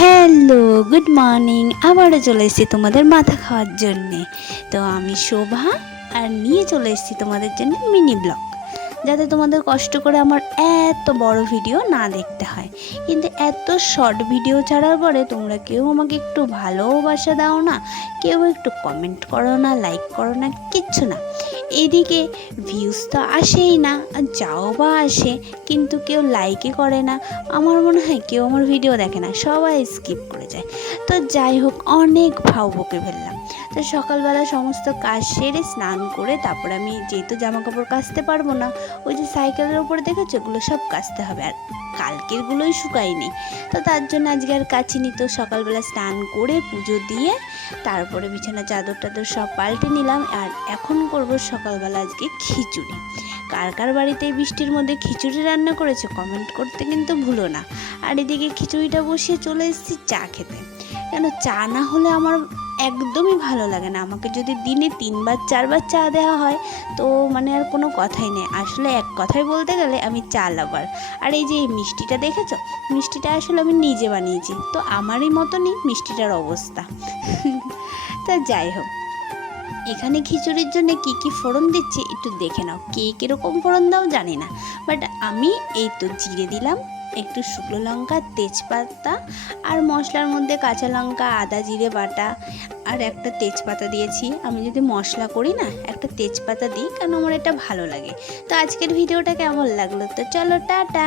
Hello, good morning. আবারও চলে এসেছি তোমাদের মাথা খাওয়ার জন্যে। তো আমি শোভা আর নিয়ে চলে এসেছি তোমাদের জন্য মিনি ব্লগ, যাতে তোমাদের কষ্ট করে আমার এত বড় ভিডিও না দেখতে হয়। কিন্তু এত শর্ট ভিডিও ছাড়ার পরে তোমরা কেউ আমাকে একটু ভালোবাসা দাও না, কেউ একটু কমেন্ট করো না, লাইক করো না, কিচ্ছু না। এদিকে ভিউজ তো আসেই না, আর যাও বা আসে কিন্তু কেউ লাইকই করে না। আমার মনে হয় কেউ আমার ভিডিও দেখে না, সবাই স্কিপ করে যায়। তো যাই হোক, অনেক ভাও বকে ফেললাম। তো সকালবেলা সমস্ত কাজ সেরে স্নান করে তারপর আমি যেহেতু জামা কাপড় কাচতে পারবো না, ওই যে সাইকেলের উপরে দেখেছো ওগুলো সব কাচতে হবে, আর কালকেরগুলোই শুকায়নি। তো তার জন্য আজকে আর কাচিনি। তো সকালবেলা স্নান করে পুজো দিয়ে তারপরে বিছানা চাদর টাদর সব পাল্টে নিলাম। আর এখন করব সকালবেলা আজকে খিচুড়ি। কার কার বাড়িতে এই বৃষ্টির মধ্যে খিচুড়ি রান্না করেছে কমেন্ট করতে কিন্তু ভুলো না। আর এদিকে খিচুড়িটা বসিয়ে চলে এসেছি চা খেতে। কেন চা না হলে আমার একদমই ভালো লাগে না। আমাকে যদি দিনে 3বার 4বার চা দেওয়া হয় তো মানে আর কোনো কথাই নেই। আসলে এক কথায় বলতে গেলে আমি চা লাভার। আর এই যে এই মিষ্টিটা দেখেছো, মিষ্টিটা আসলে আমি নিজে বানিয়েছি, তো আমারই মতনই মিষ্টিটার অবস্থা। তা যাই হোক, এখানে খিচুড়ির জন্য কি কি ফোড়ন দিচ্ছি একটু দেখে নাও। কে কীরকম ফোড়ন দাও জানি না, বাট আমি এই তো জিরে দিলাম, একটু শুকনো লঙ্কা, তেজপাতা, আর মশলার মধ্যে কাঁচা লঙ্কা, আদা জিরে বাটা, আর একটা তেজপাতা দিয়েছি। আমি যদি মশলা করি না একটা তেজপাতা দিই, কারণ আমার এটা ভালো লাগে। তো আজকের ভিডিওটা কেমন লাগলো, তো চলো টাটা।